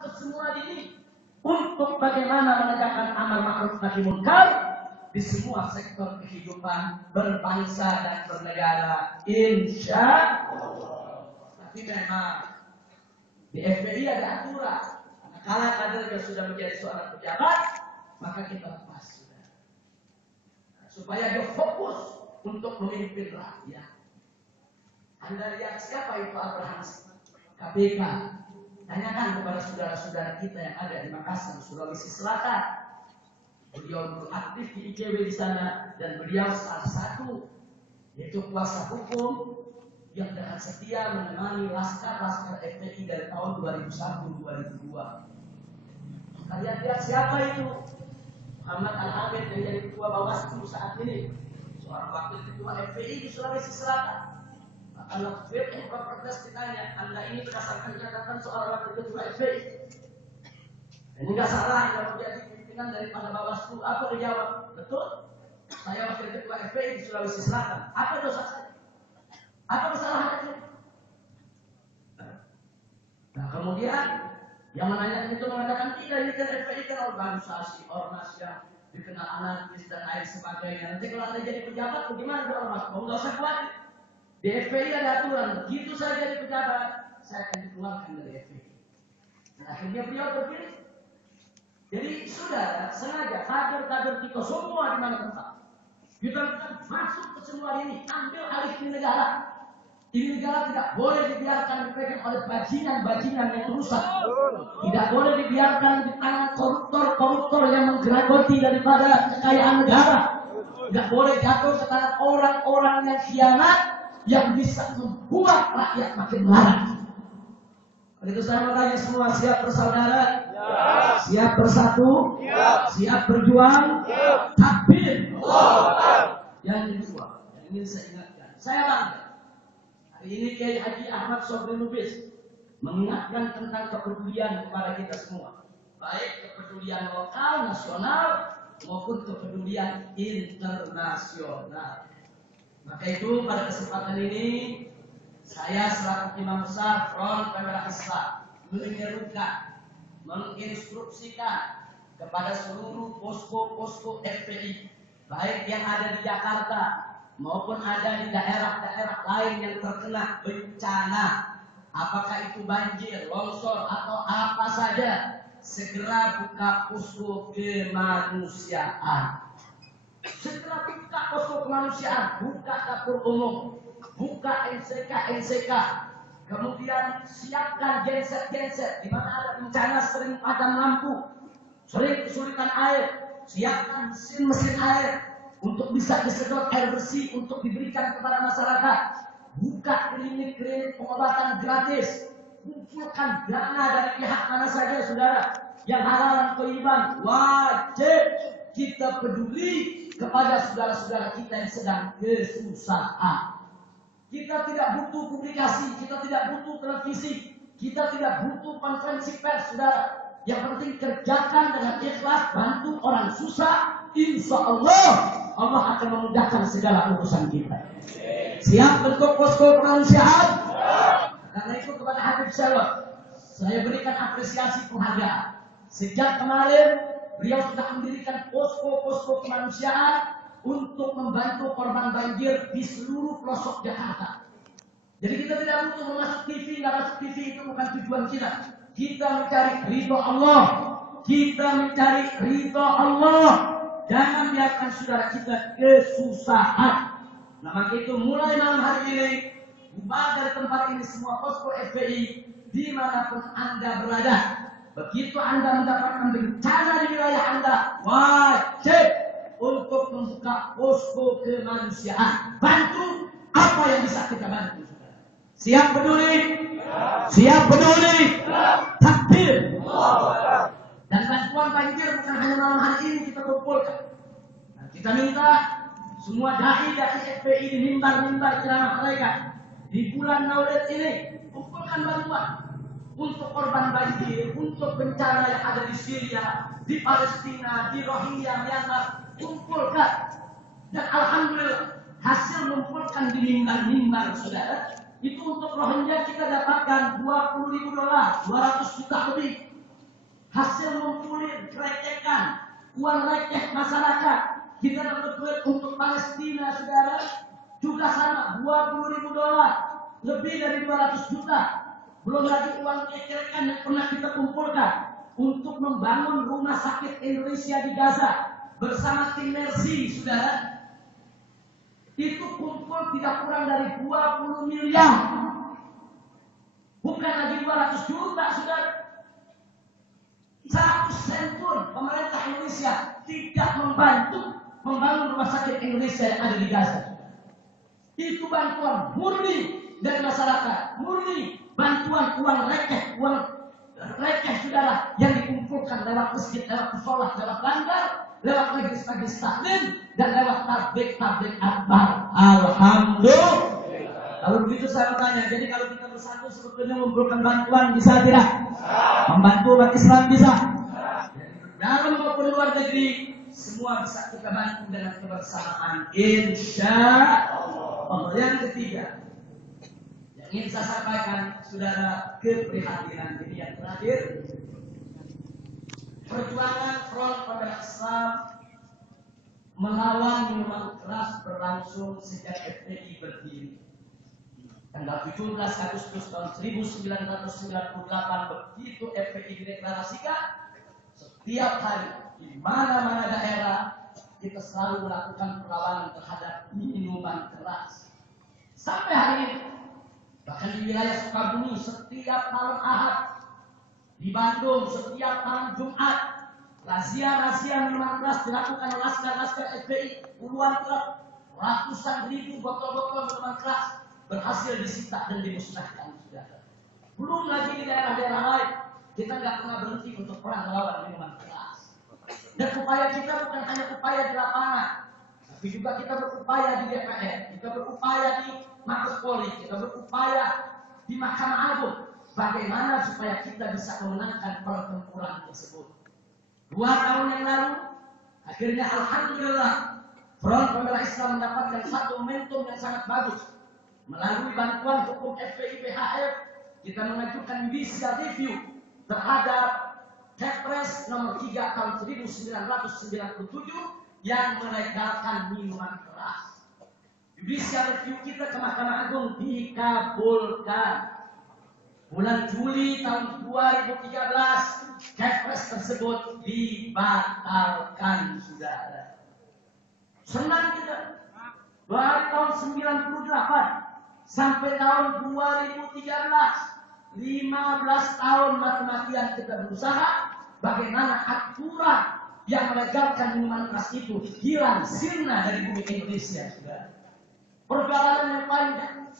ke semua ini untuk bagaimana menegakkan amar ma'ruf nahi munkar di semua sektor kehidupan berbangsa dan bernegara, insya Allah. Tapi memang di FPI ada aturan. Kalau kadernya sudah menjadi seorang pejabat, maka kita lepas sudah. Supaya dia fokus untuk memimpin rakyat. Anda lihat siapa itu Abraham KPK? Tanyakan kepada saudara-saudara kita yang ada di Makassar, Sulawesi Selatan. Beliau aktif di ICW di sana dan beliau salah satu yaitu kuasa hukum yang dengan setia menemani laskar-laskar FPI dari tahun 2001-2002. Kalian lihat siapa itu? Muhammad Al-Hamid yang jadi ketua Bawaslu saat ini, seorang wakil ketua FPI di Sulawesi Selatan. Kalau Fit Propertes ditanya, Anda ini berdasarkan catatan seorang wakil ketua FPI. Ini nggak salah, Anda menjadi pimpinan daripada Bawaslu. Apa dia jawab? Betul. Saya wakil ketua FPI di Sulawesi Selatan. Apa dosa saya? Apa kesalahan itu? Nah kemudian yang menanyakan itu mengatakan tidak, ini kan FPI kan organisasi, ormas yang dikenal anarkis dan lain sebagainya. Nanti kalau Anda jadi pejabat, bagaimana itu ormas? Oh, nggak usah khawatir. Di FPI ada aturan, begitu saya jadi pejabat, saya akan dikeluarkan dari FPI. Dan akhirnya beliau terpilih. Jadi sudah sengaja kader-kader kita semua di mana tempat. Kita masuk ke semua ini, ambil alih di negara. Ini negara tidak boleh dibiarkan dipegang oleh bajingan-bajingan yang rusak. Tidak boleh dibiarkan di tangan koruptor-koruptor yang menggeragoti daripada kekayaan negara. Tidak boleh jatuh ke tangan orang-orang yang khianat yang bisa membuat rakyat makin melarat. Oleh itu saya mau tanya semua, siap bersaudara? Ya. Siap bersatu? Ya. Siap berjuang? Ya. Takbir. Yang kedua, yang ingin saya ingatkan, saya bangga. Hari ini Kiai Haji Ahmad Sobri Lubis mengingatkan tentang kepedulian kepada kita semua. Baik kepedulian lokal, nasional, maupun kepedulian internasional. Maka itu pada kesempatan ini saya selaku Imam Besar Front Pembela Islam menyerukan, menginstruksikan kepada seluruh posko-posko FPI baik yang ada di Jakarta maupun ada di daerah-daerah lain yang terkena bencana, apakah itu banjir, longsor atau apa saja, segera buka posko kemanusiaan. Segera buka posko kemanusiaan, buka dapur umum, buka NCK, kemudian siapkan genset di mana ada bencana sering padam lampu, sering kesulitan air, siapkan mesin air untuk bisa disedot air bersih untuk diberikan kepada masyarakat. Buka klinik-klinik pengobatan gratis, kumpulkan dana dari pihak mana saja saudara yang halal dan thayyiban. Wajib kita peduli kepada saudara-saudara kita yang sedang kesusahan. Kita tidak butuh publikasi, kita tidak butuh televisi, kita tidak butuh konferensi pers, saudara. Yang penting kerjakan dengan ikhlas, bantu orang susah. Insya Allah, Allah akan memudahkan segala urusan kita. Siap bentuk posko kemanusiaan? Karena itu kepada Habib saya berikan apresiasi penghargaan. Sejak kemarin beliau sudah mendirikan posko-posko kemanusiaan untuk membantu korban banjir di seluruh pelosok Jakarta. Jadi kita tidak butuh masuk TV, nggak masuk TV itu bukan tujuan kita. Kita mencari ridho Allah. Kita mencari ridho Allah. Jangan biarkan saudara kita kesusahan. Nah maka itu mulai malam hari ini, bubar dari tempat ini semua posko FPI dimanapun Anda berada. Begitu Anda mendapatkan bencana di wilayah Anda, wajib untuk membuka posko kemanusiaan. Bantu apa yang bisa kita bantu. Siap peduli? Siap peduli? Takbir. Dan bantuan banjir bukan hanya malam hari ini kita kumpulkan. Nah, kita minta semua dai-dai FPI di mimbar-mimbar ceramah mereka di bulan Maulid ini kumpulkan bantuan untuk korban banjir, untuk bencana yang ada di Syria, di Palestina, di Rohingya, Myanmar, kumpulkan. Dan alhamdulillah hasil mengumpulkan di mimbar-mimbar saudara, itu untuk Rohingya kita dapatkan $20.000, 200 juta lebih. hasil ngumpulin recehan, uang receh masyarakat, kita dapat duit untuk Palestina, saudara, juga sama, $20.000, lebih dari 200 juta. Belum lagi uang recehan yang pernah kita kumpulkan untuk membangun rumah sakit Indonesia di Gaza bersama tim Mercy, saudara. Itu kumpul tidak kurang dari 20 miliar. Bukan lagi 200 juta, saudara. 100 sen pun pemerintah Indonesia tidak membantu membangun rumah sakit Indonesia yang ada di Gaza. Itu bantuan murni dari masyarakat, murni bantuan uang receh, saudara, yang dikumpulkan lewat masjid, lewat musola, lewat langgar, lewat majelis taklim, dan lewat tablik akbar. Alhamdulillah. Kalau begitu saya bertanya, jadi kalau kita bersatu sebetulnya mengumpulkan bantuan bisa tidak? Membantu umat Islam bisa? Dalam maupun luar negeri, semua bisa kita bantu dengan kebersamaan. Insya Allah. Yang ketiga, yang ingin saya sampaikan, saudara, keprihatinan ini yang terakhir. Perjuangan Front Pembela Islam melawan minuman keras berlangsung sejak FPI berdiri. Tanggal 17 Agustus tahun 1998 begitu FPI dideklarasikan, setiap hari di mana-mana daerah kita selalu melakukan perlawanan terhadap minuman keras. Sampai hari ini, bahkan di wilayah Sukabumi setiap malam Ahad, di Bandung setiap malam Jumat, razia minuman keras dilakukan oleh laskar FPI. Puluhan truk, ratusan ribu botol-botol minuman keras berhasil disita dan dimusnahkan, saudara. Belum lagi di daerah-daerah lain, kita nggak pernah berhenti untuk perang melawan minuman keras. Dan upaya kita bukan hanya upaya di lapangan, tapi juga kita berupaya di DPR, kita berupaya di Mabes Polri, kita berupaya di Mahkamah Agung. Bagaimana supaya kita bisa memenangkan pertempuran tersebut? 2 tahun yang lalu, akhirnya alhamdulillah, Front Pembela Islam mendapatkan satu momentum yang sangat bagus. Melalui bantuan hukum FPI PHF, kita mengajukan judicial review terhadap Kepres nomor 3 tahun 1997 yang melegalkan minuman keras. Judicial review kita ke Mahkamah Agung dikabulkan. Bulan Juli tahun 2013, Kepres tersebut dibatalkan, saudara. Senang kita. Dari tahun 98 sampai tahun 2013, 15 tahun mati-matian kita berusaha bagaimana aturan yang melegalkan minuman keras itu hilang sirna dari bumi Indonesia, saudara. Perjalanan yang panjang,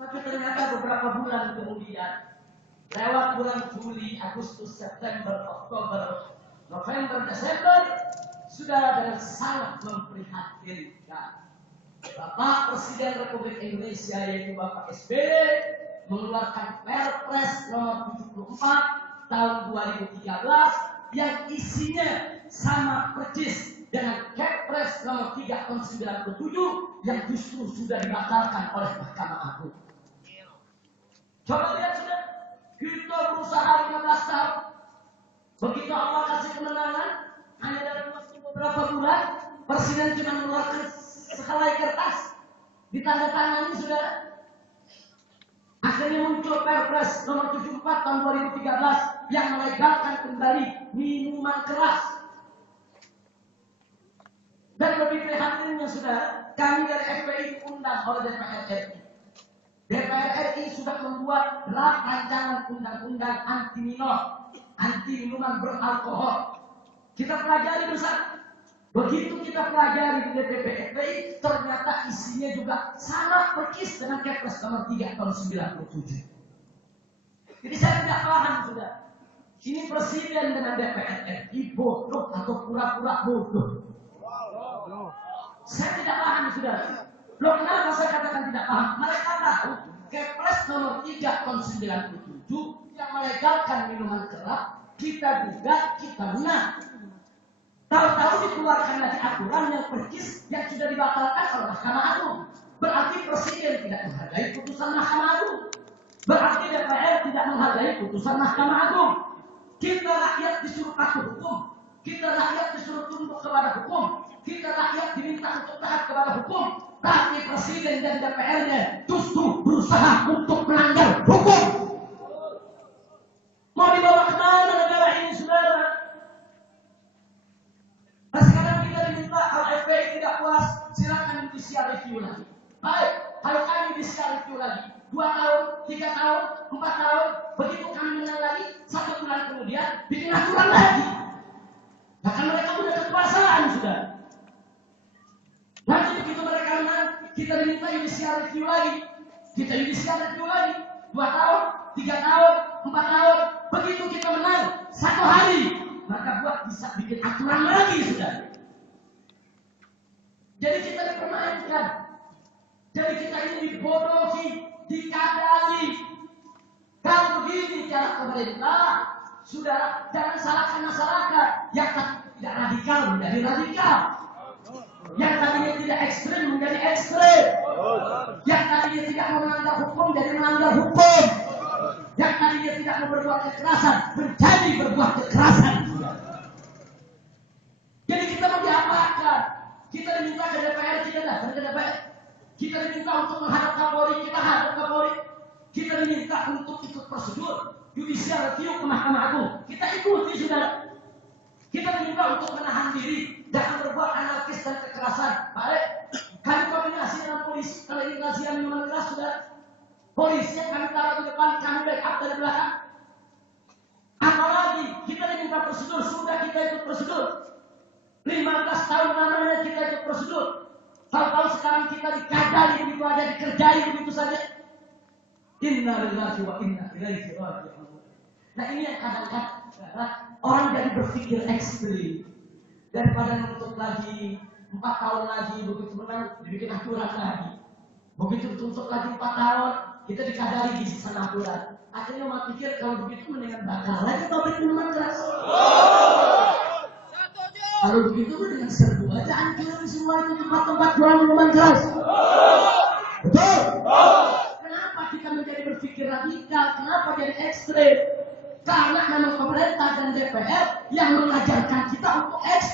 tapi ternyata beberapa bulan kemudian, lewat bulan Juli, Agustus, September, Oktober, November, Desember, sudah dengan sangat memprihatinkan. Bapak Presiden Republik Indonesia yaitu Bapak SBY mengeluarkan Perpres nomor 74 tahun 2013 yang isinya sama persis dengan Kepres nomor 3 tahun 97 yang justru sudah dibatalkan oleh Mahkamah Agung. Coba lihat, sudah kita berusaha 15 tahun. Begitu Allah kasih kemenangan, hanya dalam waktu beberapa bulan Presiden cuma mengeluarkan sehelai kertas, ditandatangani, saudara. Akhirnya muncul Perpres nomor 74 tahun 2013 yang melegalkan kembali minuman keras. Dan lebih prihatinnya, saudara, kami dari FPI diundang oleh DPR RI. DPR RI sudah membuat draft rancangan undang-undang anti minor, anti minuman beralkohol. Kita pelajari bersama. Begitu kita pelajari di DPP FPI, ternyata isinya juga sama persis dengan Kepres nomor 3 tahun 97. Jadi saya tidak paham, sudah. Ini Presiden dengan DPR RI bodoh atau pura-pura bodoh. Saya tidak paham, sudah. Loh, kenapa saya katakan tidak paham? Mereka tahu Kepres nomor 3 tahun 97 yang melegalkan minuman keras, kita gugat, kita menang. Tahu-tahu dikeluarkan lagi aturan yang persis yang sudah dibatalkan oleh Mahkamah Agung. Berarti Presiden tidak menghargai putusan Mahkamah Agung. Berarti DPR tidak menghargai putusan Mahkamah Agung. Kita rakyat disuruh patuh hukum. Kita rakyat disuruh tunduk kepada hukum. Kita rakyat diminta untuk taat kepada hukum. Tapi presiden dan DPR-nya justru berusaha untuk melanggar hukum. Mau dibawa kemana negara ini, saudara? Nah, sekarang kita diminta, kalau FPI tidak puas, silakan judicial review lagi. Baik, kalau kami judicial review lagi, 2 tahun, 3 tahun, 4 tahun, begitu kami menang lagi, 1 bulan kemudian bikin aturan lagi. Nah, kan mereka punya kekuasaan sudah. Nanti begitu mereka menang, kita diminta judicial review lagi. Kita judicial review lagi, 2 tahun, 3 tahun, 4 tahun. Begitu kita menang 1 hari, maka buat bisa bikin aturan lagi sudah. Jadi kita dipermainkan. Jadi kita ini dibodohi, dikadali. Kalau begini cara pemerintah, sudah jangan salahkan masyarakat. Yang tidak radikal menjadi radikal. Yang tadinya tidak ekstrem menjadi ekstrem. Yang tadinya tidak melanggar hukum jadi melanggar hukum. Yang tadinya tidak mau berbuat kekerasan menjadi berbuat kekerasan. Jadi kita mau diapakan? Kita diminta ke DPR, kita datang ke DPR. Kita diminta untuk menghadap Kapolri, kita hadap Kapolri. Kita diminta untuk ikut prosedur judicial review ke Mahkamah Agung. Kita ikuti, saudara. Kita diminta untuk menahan diri, jangan berbuat anarkis dan kekerasan. Baik, kami koordinasi dengan polisi. Kalau ini razia minuman keras, saudara, polisi yang kami taruh di depan, kami backup dari belakang. Apalagi kita diminta prosedur, sudah kita ikut prosedur. 15 tahun lamanya kita ikut prosedur. Tahu-tahu sekarang kita dikadali begitu aja, dikerjai begitu saja. Inna lillahi wa inna ilaihi raji'un. Nah, ini yang kadang-kadang orang jadi berpikir ekstrim. Daripada menuntut lagi 4 tahun lagi, begitu menang dibikin aturan lagi. Begitu tuntut lagi 4 tahun, kita dikadali di sisa aturan. Akhirnya mau pikir kalau begitu mendingan bakar lagi pabrik minuman keras. Kalau begitu dengan serbu aja hancurin semua itu tempat-tempat jual minuman keras. Betul? Kenapa kita menjadi berpikir radikal? Kenapa jadi ekstrem? Karena memang pemerintah dan DPR yang mengajarkan kita untuk ekstrem.